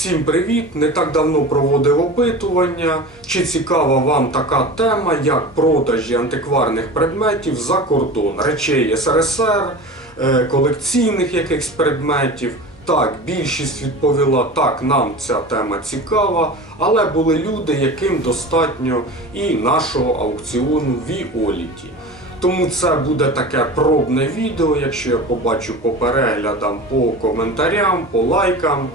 Всім привіт! Не так давно проводив опитування. Чи цікава вам така тема, як продажі антикварних предметів за кордон, речей СРСР, е, колекційних якихось предметів. Так, більшість відповіла так, нам ця тема цікава, але були люди, яким достатньо і нашого аукціону Віоліті. Тому це буде таке пробне відео, якщо я побачу по переглядам, по коментарям, по лайкам,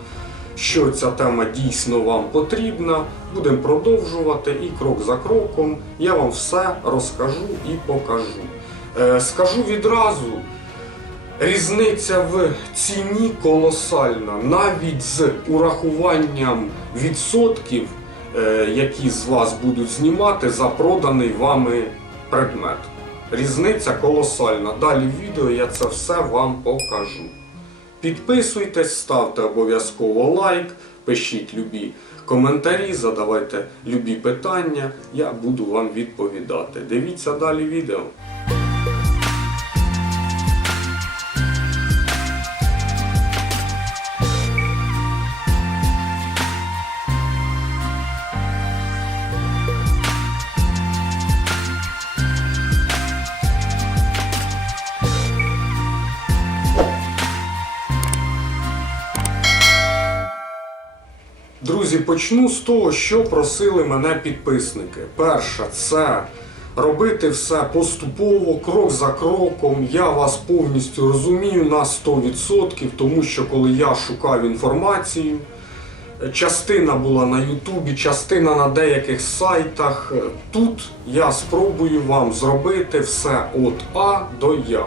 що ця тема дійсно вам потрібна. Будемо продовжувати і крок за кроком я вам все розкажу і покажу. Е, скажу відразу, різниця в ціні колосальна, навіть з урахуванням відсотків, е, які з вас будуть знімати за проданий вами предмет. Різниця колосальна. Далі в відео я це все вам покажу. Підписуйтесь, ставте обов'язково лайк, пишіть любі коментарі, задавайте любі питання. Я буду вам відповідати. Дивіться далі відео. Друзі, почну з того, що просили мене підписники. Перше, це робити все поступово, крок за кроком. Я вас повністю розумію на 100%, тому що коли я шукав інформацію, частина була на Ютубі, частина на деяких сайтах. Тут я спробую вам зробити все від А до Я.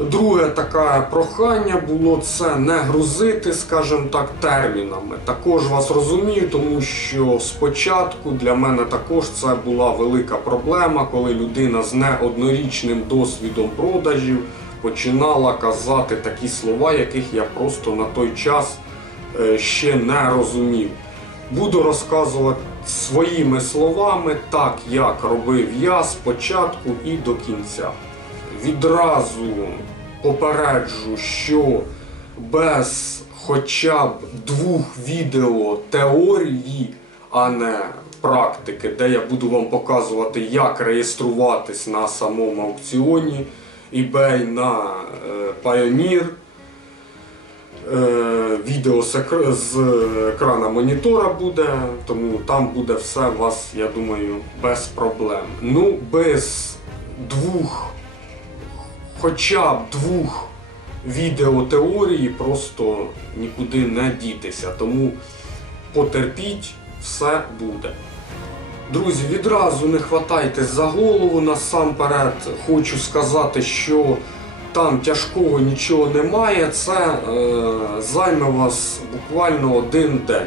Друге таке прохання було це не грузити, скажімо так, термінами. Також вас розумію, тому що спочатку для мене також це була велика проблема, коли людина з неоднорічним досвідом продажів починала казати такі слова, яких я просто на той час е, ще не розумів. Буду розказувати своїми словами, так як робив я спочатку і до кінця. Відразу попереджу, що без хоча б двох відео теорії, а не практики, де я буду вам показувати, як реєструватись на самому аукціоні eBay на е, Pioneer. Е, Відео з екр- з екрана монітора буде, тому там буде все у вас, я думаю, без проблем. Ну, без двох, хоча б двох відео теорії просто нікуди не дітися. Тому потерпіть, все буде. Друзі, відразу не хватайтесь за голову. Насамперед хочу сказати, що там тяжкого нічого немає. Це е, займе вас буквально один день.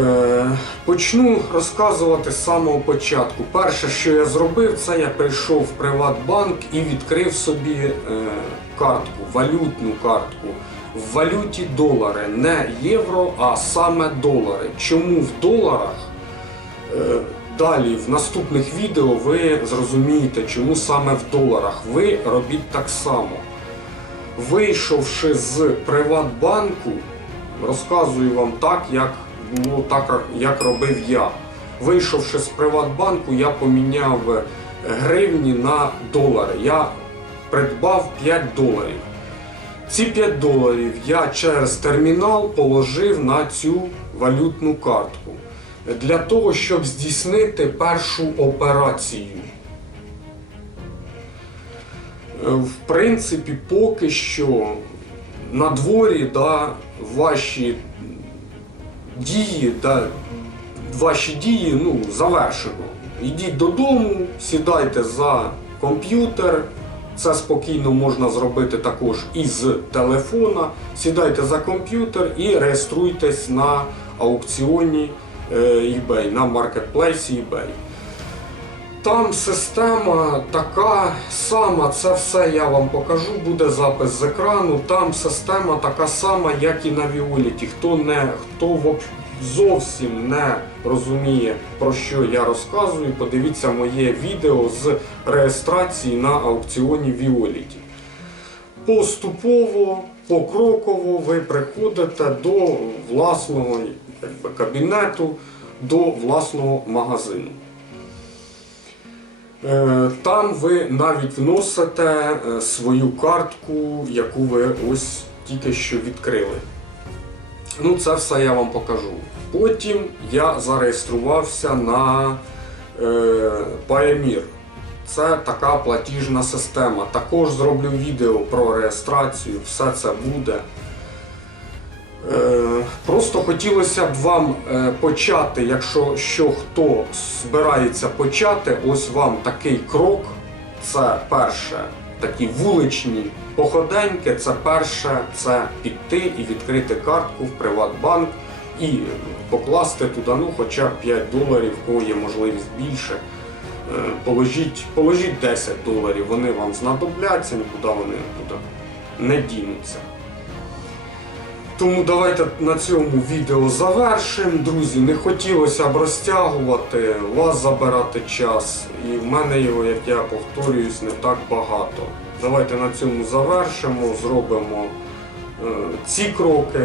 Е, почну розказувати з самого початку. Перше, що я зробив, це я прийшов в Приватбанк і відкрив собі е, картку, валютну картку. В валюті долари, не євро, а саме долари. Чому в доларах? Е, Далі в наступних відео ви зрозумієте, чому саме в доларах. Ви робіть так само. Вийшовши з Приватбанку, розказую вам так, як було так, як робив я. Вийшовши з Приватбанку, я поміняв гривні на долари. Я придбав 5 доларів. Ці 5 доларів я через термінал положив на цю валютну картку для того, щоб здійснити першу операцію. Е, В принципі, поки що на дворі да, ваші дії, та ваші дії ну, завершено. Йдіть додому, сідайте за комп'ютер. Це спокійно можна зробити також із телефона. Сідайте за комп'ютер і реєструйтесь на аукціоні е, eBay, на маркетплейсі eBay. Там система така сама, це все я вам покажу, буде запис з екрану. Там система така сама, як і на Віоліті. Хто не хто зовсім не розуміє, про що я розказую, подивіться моє відео з реєстрації на аукціоні Віоліті. Поступово покроково ви приходите до власного якби, кабінету, до власного магазину. Е, Там ви навіть вносите е, свою картку, яку ви ось тільки що відкрили. Ну, це все я вам покажу. Потім я зареєструвався на е, Payoneer. Це така платіжна система. Також зроблю відео про реєстрацію, все це буде. Просто хотілося б вам е, почати, якщо що хто збирається почати, ось вам такий крок. Це перше, такі вуличні походеньки. Це перше, це піти і відкрити картку в Приватбанк і покласти туди, ну, хоча б 5 доларів, кого є можливість більше. Е, Положіть, положіть 10 доларів, вони вам знадобляться, нікуди вони туди не дінуться. Тому давайте на цьому відео завершимо. Друзі, не хотілося б розтягувати, вас забирати час. І в мене його, як я повторююсь, не так багато. Давайте на цьому завершимо, зробимо е, ці кроки.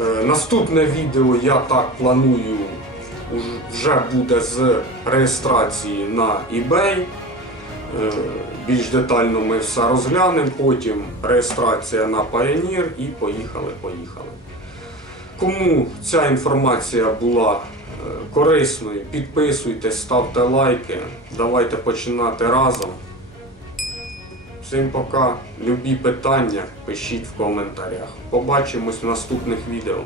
Е, наступне відео я так планую вже буде з реєстрації на eBay. Е, Більш детально ми все розглянемо, потім реєстрація на Payoneer і поїхали, поїхали. Кому ця інформація була е, корисною, підписуйтесь, ставте лайки. Давайте починати разом. Всім пока. Любі питання пишіть в коментарях. Побачимось в наступних відео.